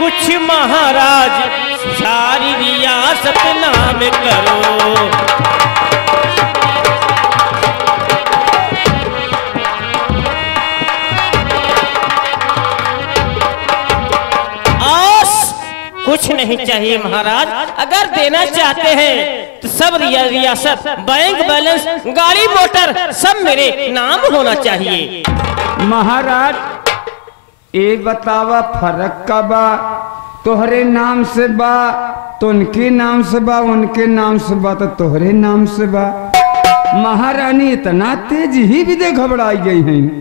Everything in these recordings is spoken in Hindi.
कुछ महाराज सारी रियासत नाम करो। कुछ नहीं चाहिए महाराज, अगर देना चाहते हैं तो सब रियासत, बैंक बैलेंस, गाड़ी मोटर सब मेरे नाम होना चाहिए। महाराज ये बतावा फर्क का बा, तोहरे नाम से बा तो उनके नाम से बा, उनके नाम से बा तो तोहरे नाम से बा। महारानी इतना तेज ही भी दे घबराई गई हैं।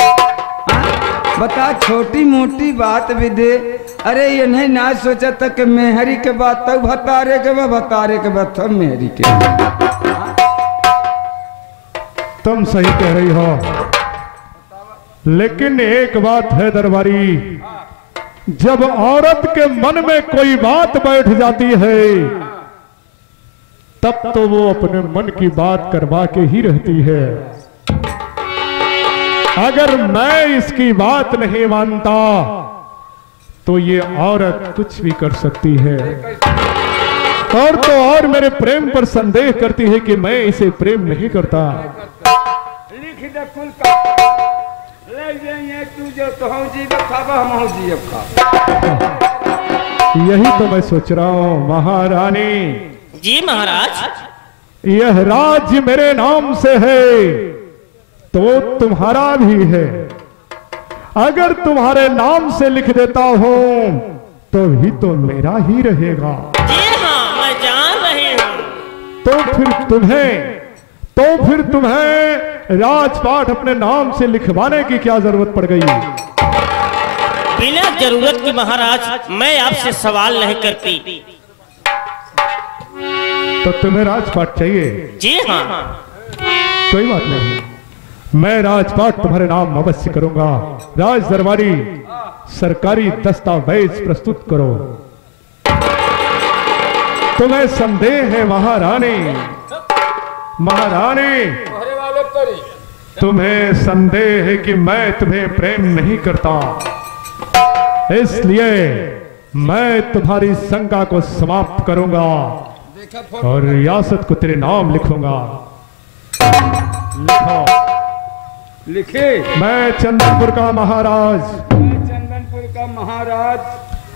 बता छोटी मोटी बात भी दे, अरे ये नहीं ना सोचा था कि मेहरी के बाद तब भतारे के बाद, भतारे के बाद तब मेहरी के। तुम सही कह रही हो, लेकिन एक बात है दरबारी, जब औरत के मन में कोई बात बैठ जाती है तब तो वो अपने मन की बात करवा के ही रहती है। अगर मैं इसकी बात नहीं मानता तो ये औरत कुछ भी कर सकती है, और तो और मेरे प्रेम पर संदेह करती है कि मैं इसे प्रेम नहीं करता। लिख दे कुल का, ले जाइए तू जो तो हम जी खावा हम जी खा। यही तो मैं सोच रहा हूँ महारानी। जी महाराज। यह राज्य मेरे नाम से है तो तुम्हारा भी है, अगर तुम्हारे नाम से लिख देता हूं तो भी तो मेरा ही रहेगा। जी हाँ मैं जान रही हूँ। तो फिर तुम्हें राजपाट अपने नाम से लिखवाने की क्या जरूरत पड़ गई? बिना जरूरत की महाराज मैं आपसे सवाल नहीं करती। तो तुम्हें राजपाट चाहिए? जी हाँ। कोई बात नहीं, मैं राजपाट तुम्हारे नाम अवश्य करूंगा। राज दरबारी सरकारी दस्तावेज प्रस्तुत करो। तुम्हें संदेह है महारानी, महारानी तुम्हें संदेह है कि मैं तुम्हें प्रेम नहीं करता, इसलिए मैं तुम्हारी शंका को समाप्त करूंगा और रियासत को तेरे नाम लिखूंगा। लिखो। लिखे। मैं चंदनपुर का महाराज, चंदनपुर का महाराज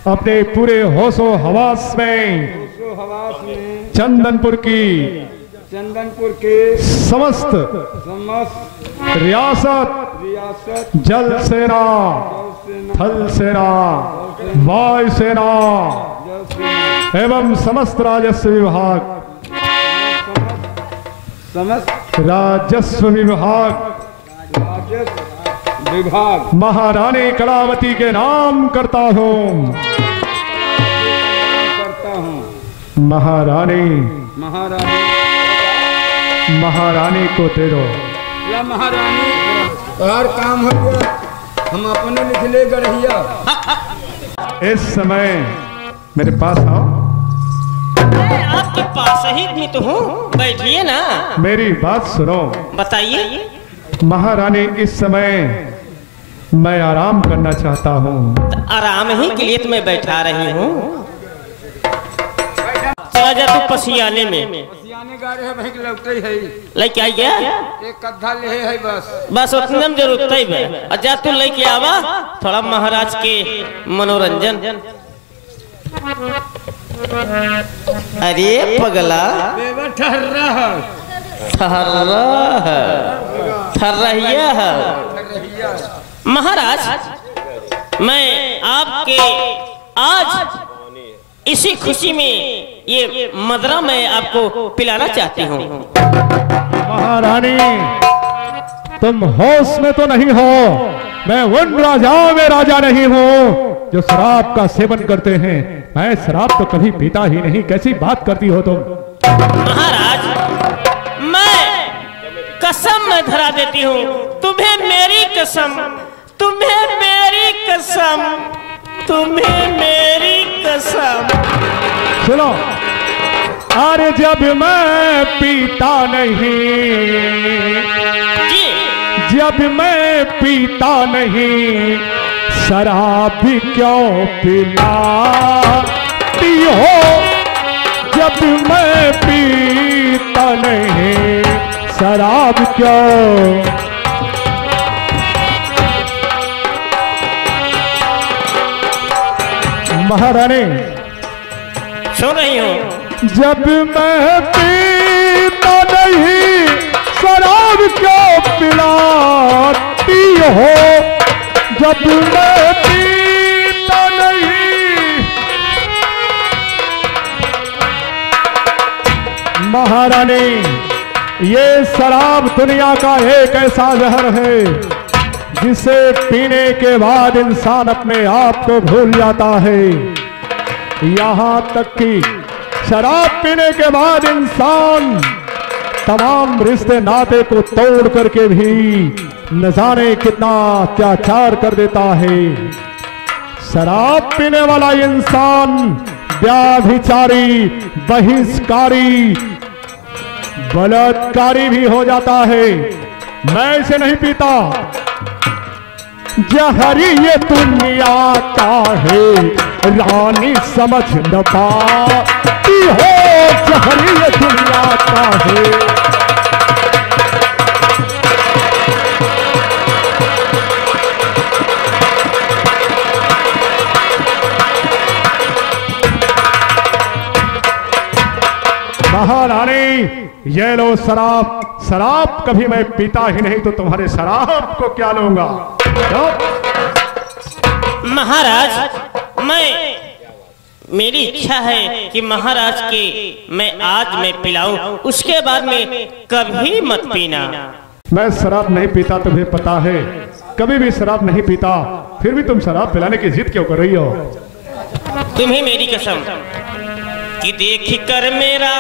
अपने पूरे होशो हवास में चंदनपुर के समस्त रियासत, जल सेना, थल सेना, वायु सेना एवं समस्त राजस्व विभाग महारानी कलावती के नाम करता हूँ। महारानी महारानी को दे दो। महारानी और काम हो गया, हम अपने लिख ले गढ़िया। इस समय मेरे पास आओ। मैं आपके पास ही तो हूँ, बैठिए ना। मेरी बात सुनो। बताइए। महारानी इस समय मैं आराम करना चाहता हूँ। तो आराम ही के लिए तो मैं बैठा रही हूँ। चला जा तू पसियाने में। पसियाने गा रहे हैं लौटे है। लेके आई गया? एक कद्धा ले है बस उतने में जरूरत है। अच्छा तू लेके आवा थोड़ा महाराज के मनोरंजन। अरे पगला ठहर रहिया महाराज, मैं आपके आज इसी खुशी में ये मदरा मैं आपको पिलाना चाहती हूँ। महारानी तुम होश में तो नहीं हो, मैं उन राजाओं में राजा नहीं हूँ जो शराब का सेवन करते हैं। मैं शराब तो कभी पीता ही नहीं। कैसी बात करती हो तुम? महाराज मैं कसम में धरा देती हूँ, तुम्हें मेरी कसम, तुम्हें मेरी कसम, तुम्हें मेरी कसम। सुनो, अरे जब मैं पीता नहीं, जब मैं पीता नहीं, शराब भी क्यों पिलाती हो जब मैं पीता नहीं, शराब क्यों। महारानी सुन रही हूँ। जब मैं पीता नहीं, शराब क्यों पिलाती हो जब मैं पीता नहीं। महारानी, ये शराब दुनिया का एक ऐसा जहर है जिसे पीने के बाद इंसान अपने आप को भूल जाता है। यहाँ तक कि शराब पीने के बाद इंसान तमाम रिश्ते नाते को तोड़ करके भी न जाने कितना अत्याचार कर देता है। शराब पीने वाला इंसान व्याभिचारी, बहिष्कारी, बलात्कारी भी हो जाता है। मैं इसे नहीं पीता। जहरी ये दुनिया का है रानी समझ न पाती हो, जहरी ये दुनिया का है। महारानी, ये लो शराब। शराब कभी मैं पीता ही नहीं तो तुम्हारे शराब को क्या लूंगा। महाराज, मेरी इच्छा है कि महाराज के मैं पिलाऊं, उसके बाद में कभी मत पीना। मैं शराब नहीं पीता, तुम्हें पता है। कभी भी शराब नहीं पीता, फिर भी तुम शराब पिलाने की जिद क्यों कर रही हो। तुम्हें मेरी कसम कि देख कर मेरा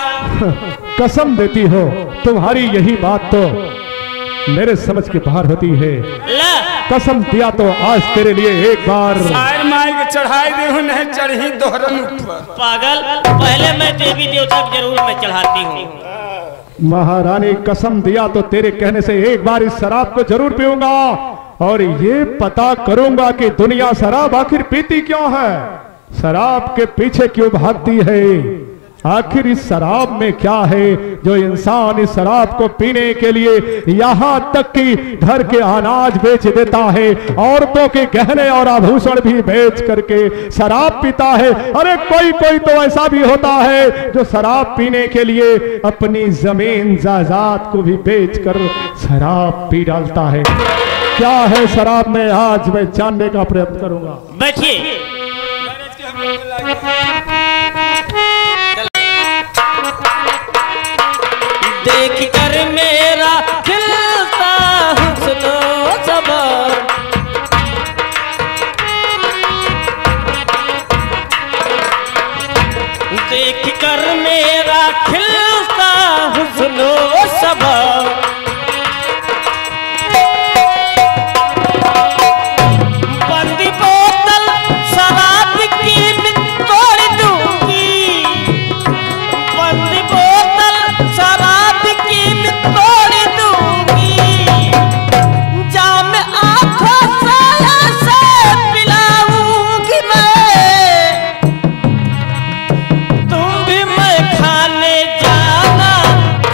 कसम देती हो। तुम्हारी यही बात तो मेरे समझ के बाहर होती है। कसम दिया तो आज तेरे लिए एक बार चढ़ाई दे नहीं चढ़ी दोहरन पागल। पहले मैं देवी देवता को जरूर मैं चढ़ाती हूँ। महारानी, कसम दिया तो तेरे कहने से एक बार इस शराब को जरूर पीऊंगा और ये पता करूंगा कि दुनिया शराब आखिर पीती क्यों है, शराब के पीछे क्यों भागती है। आखिर इस शराब में क्या है जो इंसान इस शराब को पीने के लिए यहाँ तक कि घर के अनाज बेच देता है, औरतों के गहने और आभूषण भी बेच करके शराब पीता है। अरे कोई कोई तो ऐसा भी होता है जो शराब पीने के लिए अपनी जमीन जायदाद को भी बेच कर शराब पी डालता है। क्या है शराब में, आज मैं जानने का प्रयत्न करूंगा। बैठिए। देख कर मेरा खिलता हुस्नो सबर, देख कर मेरा खिलता हुस्नो सबर, बंदी बोतल शराब की तोड़ दूंगी, बंदी बोतल शराब की तोड़ दूंगी, जाम आंखों से पिलाऊंगी मैं, तुम भी मैं खाने जाना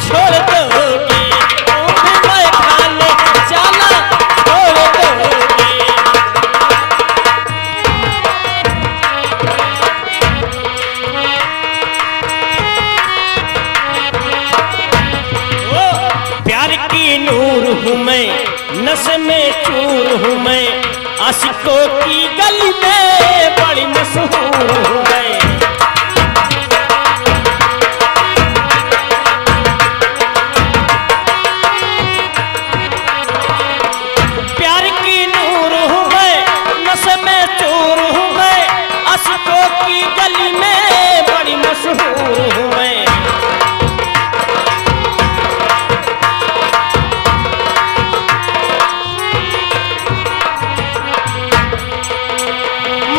छोड़ दोगी, तुम भी मैं खाने जाना छोड़ दोगी। प्यार की नूर हूँ मैं, नस में चूर हूँ मैं, आशिकों की गली में बड़ी मशहूर हूँ मैं। प्यार की नूर हूँ मैं, नस में चूर हूँ मैं, आशिकों की गली में बड़ी मशहूर हूँ मैं।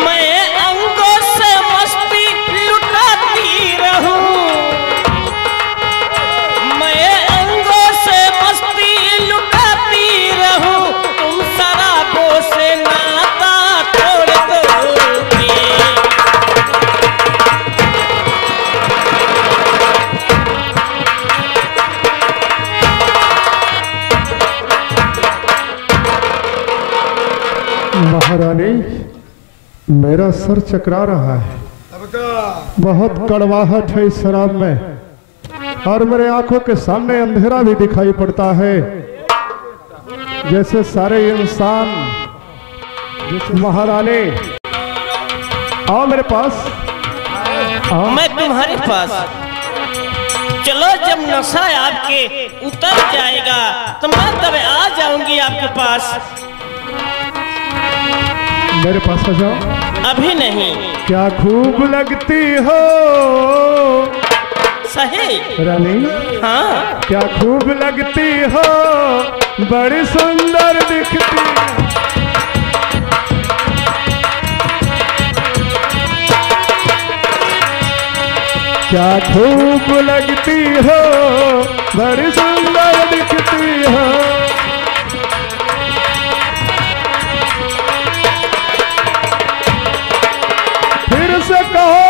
मैं अंगों से मस्ती लुटाती रहूं, मैं अंगों से मस्ती लुटाती रहूं, तुम शराबों से नाता मेरा सर चकरा रहा है। बहुत कड़वाहट है इस शराब में, और मेरे आंखों के सामने अंधेरा भी दिखाई पड़ता है, जैसे सारे इंसान। महारानी आओ मेरे पास। मैं तुम्हारे पास। चलो, जब नशा आपके उतर जाएगा तो मैं तब आ जाऊंगी आपके पास। मेरे पास आ जाओ। अभी नहीं। क्या खूब लगती हो सही रानी। हाँ, क्या खूब लगती हो, बड़ी सुंदर दिखती। क्या खूब लगती हो, बड़ी सुंदर दिखती हो। फिर से कहो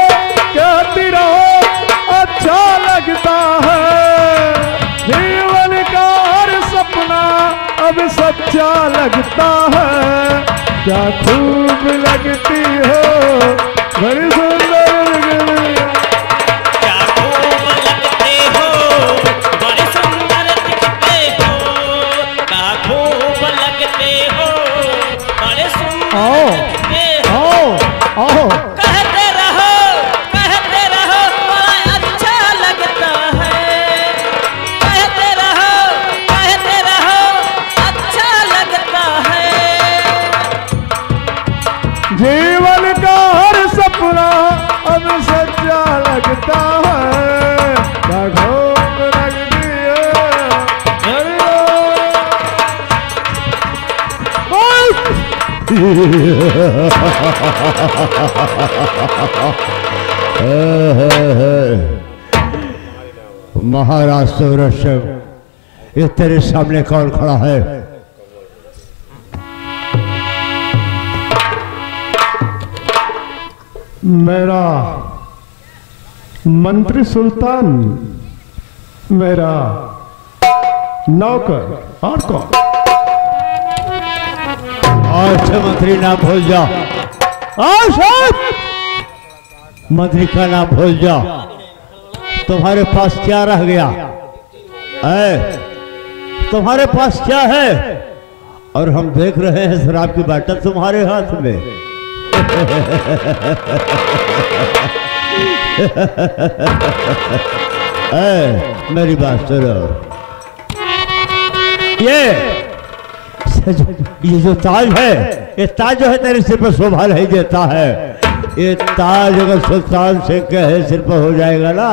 कहती रहो, अच्छा लगता है। जीवन का हर सपना अब सच्चा लगता है। क्या खूब लगती हो, बड़ी सुंदर। जीवन का हर सपना अब सच्चा लगता है। क्या खूब लगती है। महाराज सौरभ, ये तेरे सामने कौन खड़ा है? मेरा मंत्री सुल्तान, मेरा नौकर, और कौन? अच्छा मंत्री नाम भूल जा। मंत्री का नाम भूल जा। तुम्हारे पास क्या रह गया है? तुम्हारे पास क्या है? और हम देख रहे हैं शराब की बोतल तुम्हारे हाथ में। मेरी बात सुनो। ये जो ताज है, ये ताज जो है तेरे सिर पर शोभा नहीं देता है। ये ताज अगर सुल्तान सिंह के सिर पर हो जाएगा ना,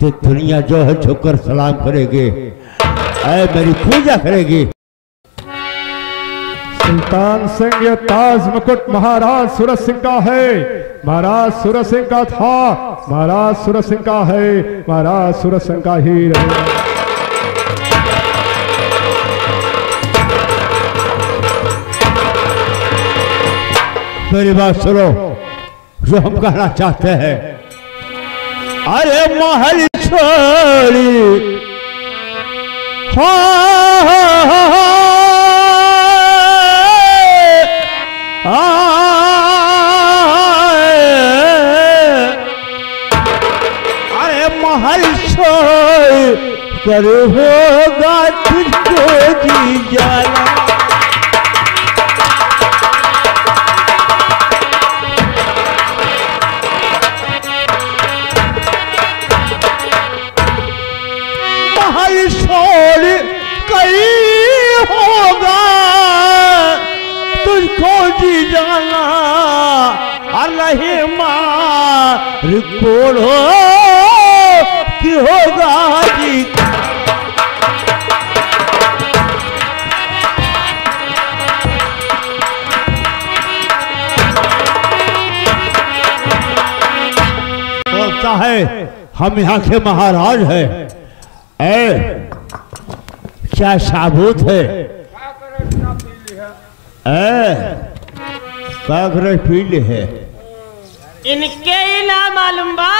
तो दुनिया जो है झुककर सलाम करेगी, मेरी पूजा करेगी। सुल्तान सिंह, ये ताज मुकुट महाराज सूरज सिंह का है। महाराज सूरज सिंह का था, महाराज सूरज सिंह का है, महाराज सूरज सिंह का ही रहेगा। मेरी बात सुनो, जो हम कहना चाहते हैं। अरे महल छोड़ी अरे महल छोड़ कर होगा तुझको जी जाना। तुझको जी जाना नहीं मार कोड़ो कि होगा जी। बोलता है हम यहाँ के महाराज हैं। क्या साबुत है? पीले है। इनके ही ना मालूम बा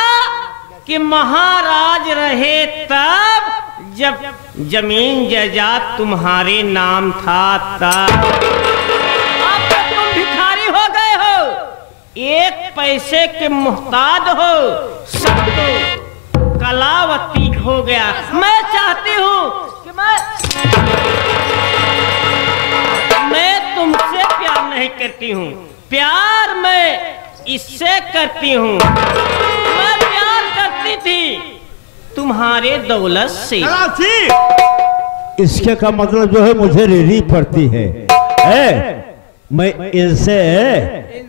कि महाराज रहे तब, जब जमीन जायदाद तुम्हारे नाम था तब। अब तो तुम भिखारी हो गए हो। एक पैसे के मोहताज हो, सब तो कलावती हो गया। मैं चाहती हूँ कि मैं तुमसे प्यार नहीं करती हूँ, प्यार मैं इससे करती हूँ। मैं प्यार करती थी तुम्हारे दौलत से। इसके का मतलब जो है मुझे रेरी पड़ती है। मैं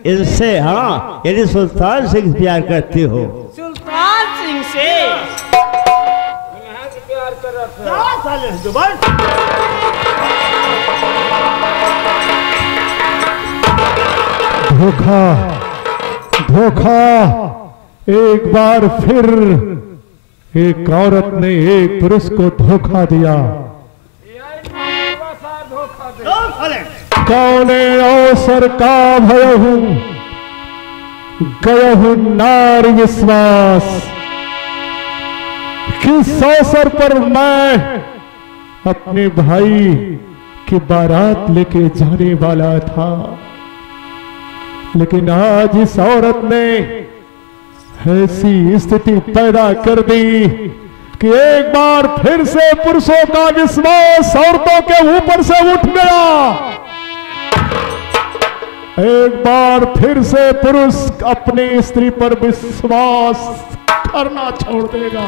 इनसे हाँ यानी सुल्तान सिंह प्यार करती हो। सुल्तान सिंह से प्यार कर रहा धोखा धोखा, एक बार फिर एक औरत ने एक पुरुष को धोखा दिया। कौने अवसर का भयहु गयहु नार विश्वास, किस अवसर पर मैं अपने भाई की बारात लेके जाने वाला था, लेकिन आज इस औरत ने ऐसी स्थिति पैदा कर दी कि एक बार फिर से पुरुषों का विश्वास औरतों के ऊपर से उठ गया। एक बार फिर से पुरुष अपनी स्त्री पर विश्वास करना छोड़ देगा।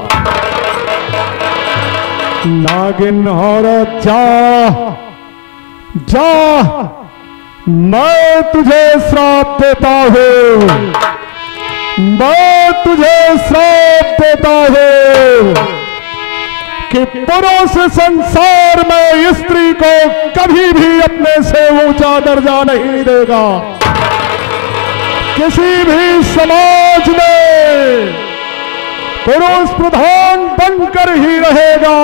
नागिन औरत जा जा, मैं तुझे श्राप देता हूं, मैं तुझे श्राप देता हूं कि पुरुष संसार में स्त्री को कभी भी अपने से ऊंचा दर्जा नहीं देगा। किसी भी समाज में पुरुष प्रधान बनकर ही रहेगा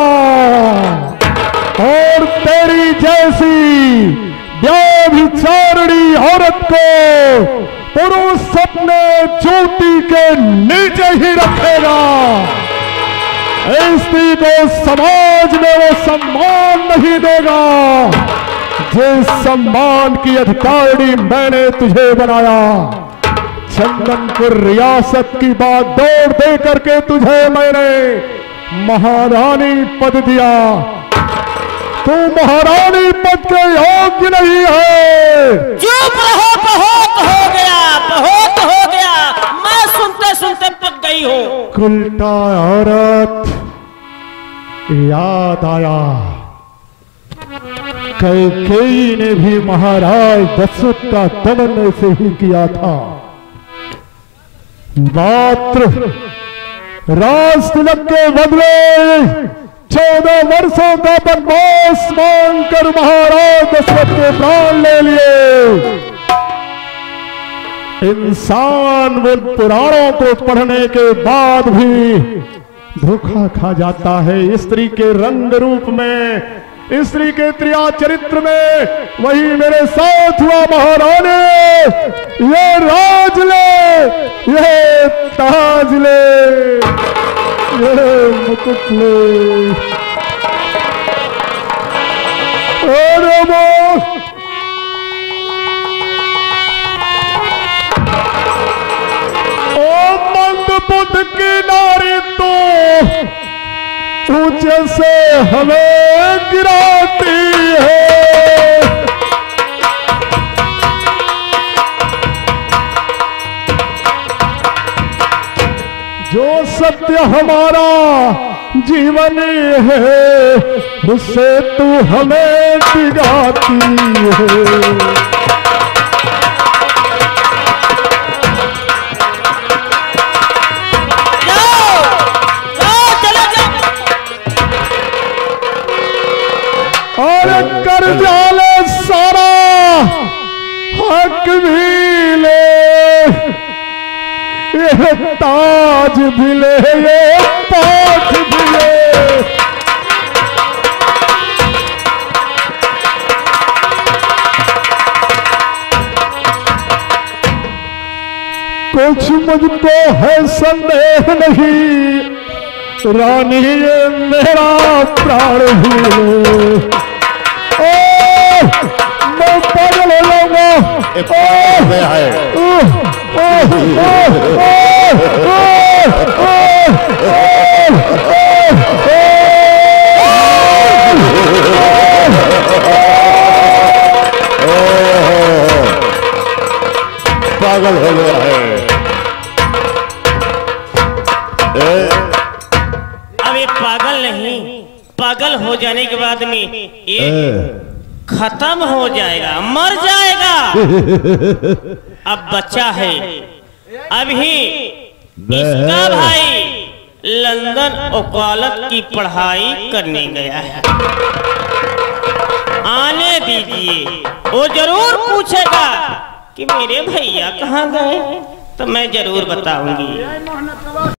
और तेरी जैसी व्यभिचारिणी औरत को पुरुष अपने चोटी के नीचे ही रखेगा। स्त्री को समाज में वो सम्मान नहीं देगा जिस सम्मान की अधिकारी मैंने तुझे बनाया। चंदनपुर रियासत की बात दौड़ दे करके तुझे मैंने महारानी पद दिया, तू महारानी पद के योग्य नहीं है। चुप रहो, बहुत हो गया, बहुत हो गया, मैं सुनते सुनते पक गई हूँ। उल्टा औरत याद आया, कैकेयी ने भी महाराज दशरथ का दमन ऐसे ही किया था। मात्र राज तिलक के बदले 14 वर्षों का वनवास मांगकर महाराज दशरथ के प्राण ले लिए। इंसान उन पुराणों को पढ़ने के बाद भी धोखा खा जाता है। स्त्री के रंग रूप में, स्त्री के त्रिया चरित्र में वही मेरे साथ हुआ। महारानी ये राज ले, ये ताज ले, ये मुकुट ले, अरे वो बुद्ध की नारी तो ऊंचे से हमें गिराती है। जो सत्य हमारा जीवन है उससे तू हमें डिगाती है। कर जाले सारा हक भी ले, ये ताज भी ले, ये पाठ भी ले। कुछ मुझको है संदेह नहीं, रानी ये मेरा प्राण भी ले। मैं पागल हो जाऊंगा। पागल हो गया है। अब ये पागल नहीं, पागल हो जाने के बाद में ये खत्म हो जाएगा, मर जाएगा। अब बच्चा है, अभी इसका भाई लंदन वकालत की पढ़ाई करने गया है। आने दीजिए, वो जरूर पूछेगा कि मेरे भैया कहाँ गए, तो मैं जरूर बताऊंगी।